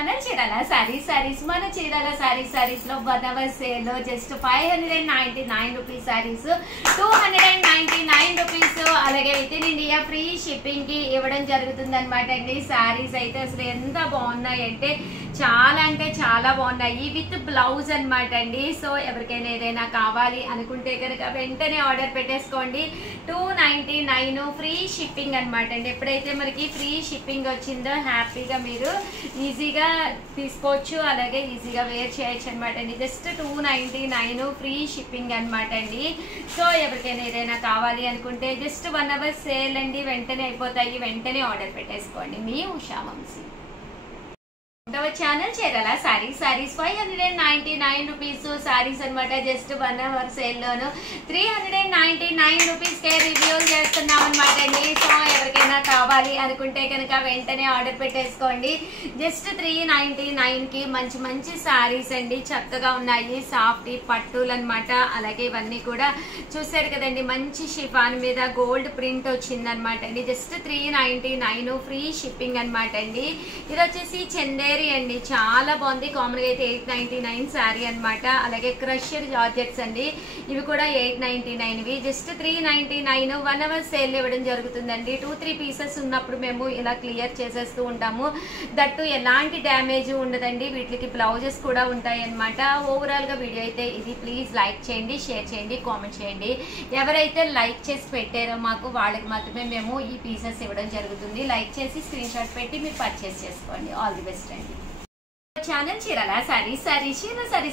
Channel Chirala saris మన చీరాల సారీస్ లో 1 hour sale లో జస్ట్ 599 రూపీస్ సారీస్ 299 రూపీస్ అలాగే with in India free shipping కి ఇవ్వడం జరుగుతుంది అన్నమాట అండి. సారీస్ అయితే అసలు ఎంత బాగున్నాయి అంటే చాలా బాగున్నాయి విత్ బ్లౌజ్ అన్నమాట అండి. సో ఎవరికైనా ఏదైనా కావాలి అనుకుంటే కనుక వెంటనే ఆర్డర్ పెట్టేసుకోండి. 299 ఫ్రీ షిప్పింగ్ అన్నమాట అండి. ఎప్పుడైతే మనకి ఫ్రీ షిప్పింగ్ వచ్చిందో హ్యాపీగా మీరు ఈజీగా తీసుకోవచ్చు, అలాగే ఈజీగా వేర్ చేయొచ్చు అనమాట అండి. జస్ట్ 299 ఫ్రీ షిప్పింగ్ అనమాట అండి. సో ఎవరికైనా ఏదైనా కావాలి అనుకుంటే జస్ట్ 1 hour సేల్ అండి, వెంటనే అయిపోతాయి, వెంటనే ఆర్డర్ పెట్టేసుకోండి. మీ ఉషా వంశీ ఛానల్ చీరాల సారీస్ 599 రూపీస్ సారీస్ అనమాట. జస్ట్ 1 hour సేల్ లోను 399 రూపీస్ కే రివ్యూ చేస్తున్నాం అనమాట అండి. సో ఎవరికైనా కావాలి అనుకుంటే కనుక వెంటనే ఆర్డర్ పెట్టేసుకోండి. జస్ట్ 399 కి మంచి సారీస్ అండి, చక్కగా ఉన్నాయి. సాఫ్ట్ పట్టులు అనమాట. అలాగే ఇవన్నీ కూడా చూసారు కదండి, మంచి షిఫాన్ మీద గోల్డ్ ప్రింట్ వచ్చింది అనమాట అండి. జస్ట్ 399 ఫ్రీ షిప్పింగ్ అనమాట అండి. ఇది వచ్చేసి చందేరి అండి, చాలా బాగుంది. కామన్ గా అయితే 899 శారీ అనమాట. అలాగే క్రషర్ జార్జెట్స్ అండి, ఇవి కూడా 899. జస్ట్ 399 1 hour సేల్ ఇవ్వడం జరుగుతుందండి. 2-3 పీసెస్ ఉన్నప్పుడు మేము ఇలా క్లియర్ చేసేస్తూ ఉంటాము. దట్టు ఎలాంటి డ్యామేజ్ ఉండదండి. వీటికి బ్లౌజెస్ కూడా ఉంటాయి అనమాట. ఓవరాల్ గా వీడియో అయితే ఇది. ప్లీజ్ లైక్ చేయండి, షేర్ చేయండి, కామెంట్ చేయండి. ఎవరైతే లైక్ చేసి పెట్టారో మాకు వాళ్ళకి మాత్రమే మేము ఈ పీసెస్ ఇవ్వడం జరుగుతుంది. లైక్ చేసి స్క్రీన్ షాట్ పెట్టి మీరు పర్చేస్ చేసుకోండి. ఆల్ ది బెస్ట్ అండి. ఛానల్ చీరాల సారీస్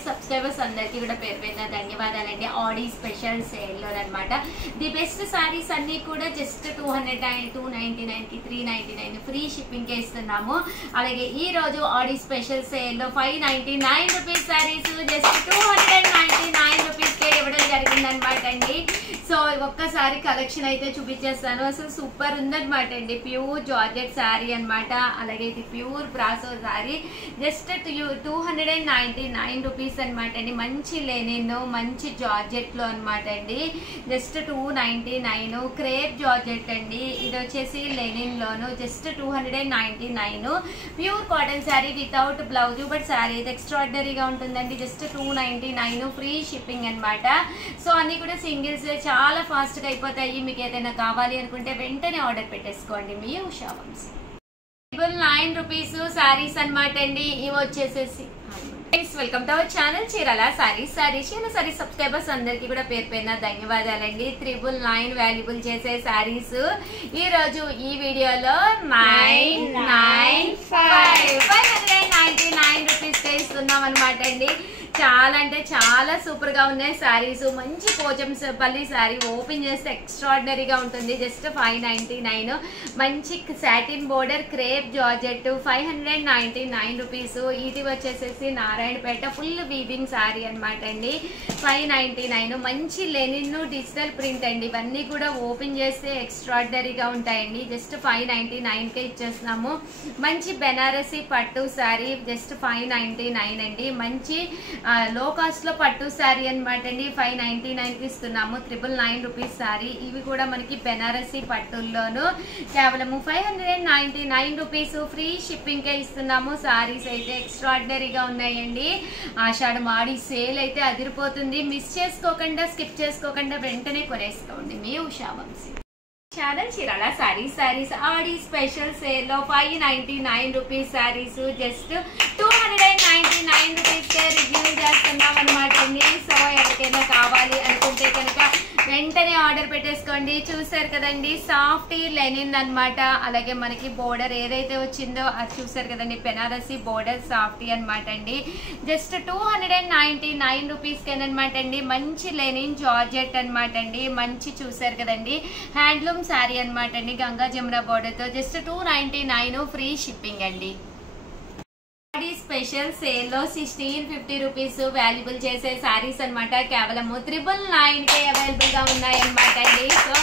సబ్స్క్రైబర్స్ అందరికీ కూడా పేరు పేరున ధన్యవాదాలండి. ఆడి స్పెషల్ సేల్ లో అనమాట. ది బెస్ట్ సారీస్ అన్ని కూడా జస్ట్ 299 కి 399 ఫ్రీ షిప్పింగ్ కే ఇస్తున్నాము. అలాగే ఈ రోజు ఆడి స్పెషల్ సేల్ లో 599 రూపీస్ సారీస్ జస్ట్ 299 రూపీస్ కే ఇవ్వడం జరిగింది అనమాట అండి. సో ఒక్కసారి కలెక్షన్ అయితే చూపించేస్తాను. అసలు సూపర్ ఉందనమాట అండి. ప్యూర్ జార్జెట్ శారీ అనమాట. అలాగే ఇది pure brasso sari. Just 299 rupees అనమాట అండి. మంచి లెనిన్, మంచి జార్జెట్ లో అనమాట అండి. జస్ట్ 299 క్రేప్ జార్జెట్ అండి. ఇది వచ్చేసి లెనిన్ లోను just 299 pure cotton sari without blouse. But sari అయితే ఎక్స్ట్రాడినరీగా ఉంటుందండి. జస్ట్ 299 ఫ్రీ షిప్పింగ్ అనమాట. సో అన్ని కూడా సింగిల్స్ చాలా ఫాస్ట్ గా అయిపోతాయి. మీకు ఏదైనా కావాలి అనుకుంటే వెంటనే ఆర్డర్ పెట్టేసుకోండి. మీ ఉషా వంశీ 9 రూపీస్ సారీస్ అనమాట అండి. ఇవి వచ్చేసేసి welcome to our channel Chirala saris subscribers అందరికి కూడా పేరు పేరున ధన్యవాదాలండి. 999 వాల్యుబుల్ చేసే సారీస్ ఈ రోజు ఈ వీడియోలో 599 రూపీస్ కే ఇస్తున్నాం అనమాట అండి. చాలా అంటే చాలా సూపర్ గా ఉన్నాయి సారీస్. మంచి పోచంపల్లి సారీ ఓపెన్ చేస్తే ఎక్స్ట్రాడినరీగా ఉంటుంది. జస్ట్ 599 మంచి satin border crepe georgette 599 rupees. ఇది వచ్చేసేసి నారాయణపేట ఫుల్ వీవింగ్ సారీ అనమాట అండి. 599 మంచి లెనిన్ డిజిటల్ ప్రింట్ అండి. ఇవన్నీ కూడా ఓపెన్ చేస్తే ఎక్స్ట్రాడినరీగా ఉంటాయండి. జస్ట్ 599 కే ఇచ్చేస్తున్నాము. మంచి బెనారసీ పట్టు సారీ జస్ట్ 599 అండి. మంచి లో కాస్ట్ లో పట్టు శారీ అనమాట అండి. 599 కి ఇస్తున్నాము. 999 రూపీస్ శారీ. ఇవి కూడా మనకి బెనారసీ పట్టుల్లోను కేవలము 599 రూపీస్ ఫ్రీ షిప్పింగ్ కే ఇస్తున్నాము. సారీస్ అయితే ఎక్స్ట్రాడినరీగా ఉన్నాయండి. ఆషాఢ మాడి సేల్ అయితే అదిరిపోతుంది. మిస్ చేసుకోకుండా, స్కిప్ చేసుకోకుండా వెంటనే కొనేసుకోండి. మీ ఉషా వంశీ ఛానల్ చీరాల సారీస్ ఆడి స్పెషల్ సేల్ లో 599 రూపీస్ సారీస్ జస్ట్ 299 రూపీస్ కే రివ్యూ చేస్తున్నాం అనమాట అండి. సో ఎవరికైనా కావాలి అనుకుంటే కనుక వెంటనే ఆర్డర్ పెట్టేసుకోండి. చూసారు కదండి, సాఫ్ట్ లెనిన్ అనమాట. అలాగే మనకి బోర్డర్ ఏదైతే వచ్చిందో అది చూసారు కదండి, బెనారసీ బోర్డర్ సాఫ్ట్ అనమాట అండి. జస్ట్ 299 రూపీస్ కేనమాట అండి. మంచి లెనిన్ జార్జెట్ అనమాట అండి. మంచి చూసారు కదండి హ్యాండ్లూమ్ శారీ అనమాట అండి. గంగా జమున బోర్డర్ తో జస్ట్ 299 ఫ్రీ షిప్పింగ్ అండి. స్పెషల్ సేల్ లో 1650 రూపీస్ వాల్యుబుల్ చేసే సారీస్ అనమాట. కేవలం 999 కే అవైలబుల్ గా ఉన్నాయి అనమాట అండి. సో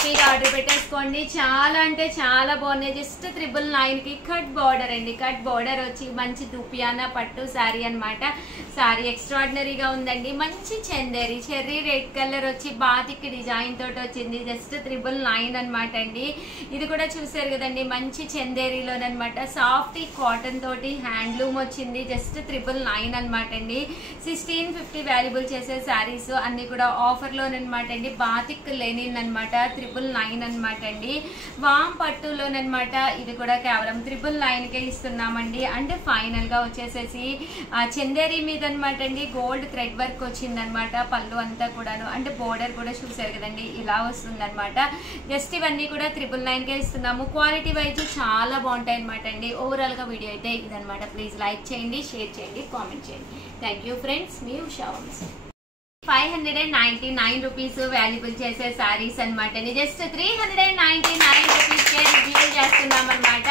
హ్యాపీగా ఆర్డర్ పెట్టేసుకోండి. చాలా అంటే చాలా బాగున్నాయి. జస్ట్ 999 కి కట్ బార్డర్ అండి. కట్ బార్డర్ వచ్చి మంచి దుపియానా పట్టు శారీ అనమాట. శారీ ఎక్స్ట్రాడినరీగా ఉందండి. మంచి చందేరి చెర్రీ రెడ్ కలర్ వచ్చి బాతిక్ డిజైన్ తోటి వచ్చింది. జస్ట్ 999 అనమాట అండి. ఇది కూడా చూసారు కదండి, మంచి చందేరిలోనమాట. సాఫ్ట్ కాటన్ తోటి హ్యాండ్లూమ్ వచ్చింది. జస్ట్ 999 అనమాట అండి. 1650 వాల్యుబుల్ చేసే శారీస్ అన్ని కూడా ఆఫర్ లోనమాట అండి. బాతిక్ లెనిన్ అనమాట 999 అనమాట అండి. వామ్ పట్టులోనమాట. ఇది కూడా కేవలం 999 కే ఇస్తున్నామండి. అంటే ఫైనల్ గా వచ్చేసేసి చందేరి మీద అనమాట అండి గోల్డ్ థ్రెడ్ వర్క్ వచ్చిందనమాట. పళ్ళు అంతా కూడాను అంటే బోర్డర్ కూడా చూసారు కదండి, ఇలా వస్తుంది అనమాట. జస్ట్ ఇవన్నీ కూడా 999 కే ఇస్తున్నాము. క్వాలిటీ వైజ్ చాలా బాగుంటాయి అనమాట అండి. ఓవరాల్ గా వీడియో అయితే ఇదనమాట. ప్లీజ్ లైక్ చేయండి, షేర్ చేయండి, కామెంట్ చేయండి. థ్యాంక్ యూ ఫ్రెండ్స్, మీ ఉషా వంశీ. 599 రూపీస్ వాల్యుబుల్ చేసే శారీస్ అనమాట. జస్ట్ 399 రూపీస్ కే రివ్యూ చేస్తున్నాం అనమాట.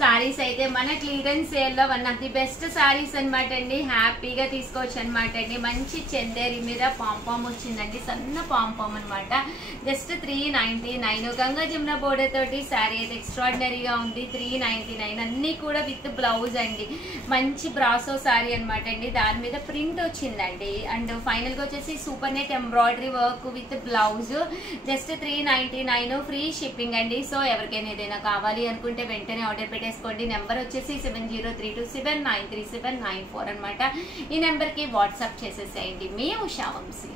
శారీస్ అయితే మన క్లియరెన్స్ సేల్ లో one of the best saris అనమాట అండి. హ్యాపీగా తీసుకోవచ్చు అనమాట అండి. మంచి చందేరి మీద పాంపామ్ వచ్చిందండి, సన్న పాంపామ్ అనమాట. జస్ట్ 399. గంగా జమున బోర్డర్ తోటి శారీ అయితే ఎక్స్ట్రాడినరీగా ఉంది. 399 అన్ని కూడా విత్ బ్లౌజ్ అండి. మంచి బ్రాసో శారీ అనమాట అండి. దాని మీద ప్రింట్ వచ్చిందండి. అండ్ ఫైనల్ గా వచ్చేసి super net embroidery work with blouse. Just 399 free shipping అండి. సో ఎవరికైనా ఏదైనా కావాలి అనుకుంటే వెంటనే ఆర్డర్ పెట్టేసుకోండి. నెంబర్ వచ్చేసి 7032793794 అనమాట. ఈ నెంబర్ కి వాట్సాప్ చేసేసేయండి. మీ ఉషా వంశీ.